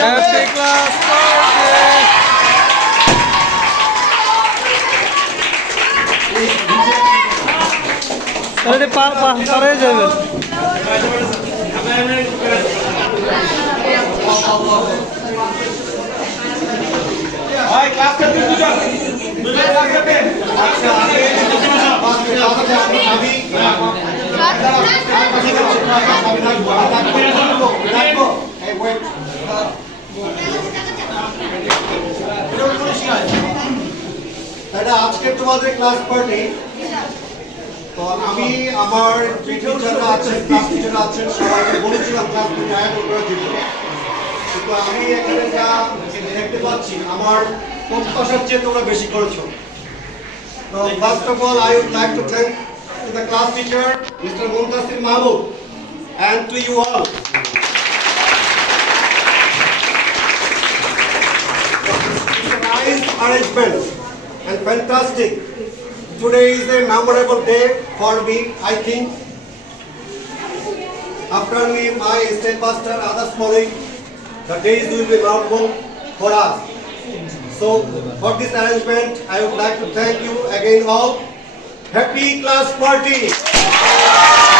Happy class birthday! তাহলে পার পারে যাবেন আমি তোমাদের ক্লাস তো আমি আমার দেখতে পাচ্ছি, আমার চেয়ে তোমরা বেশি তো of all I would like to thank the class teacher mister and to you all arrangement and fantastic. Today is a memorable day for me, I think. After me, my state master, others following, the days will be memorable for us. So, for this arrangement, I would like to thank you again all. Happy class party!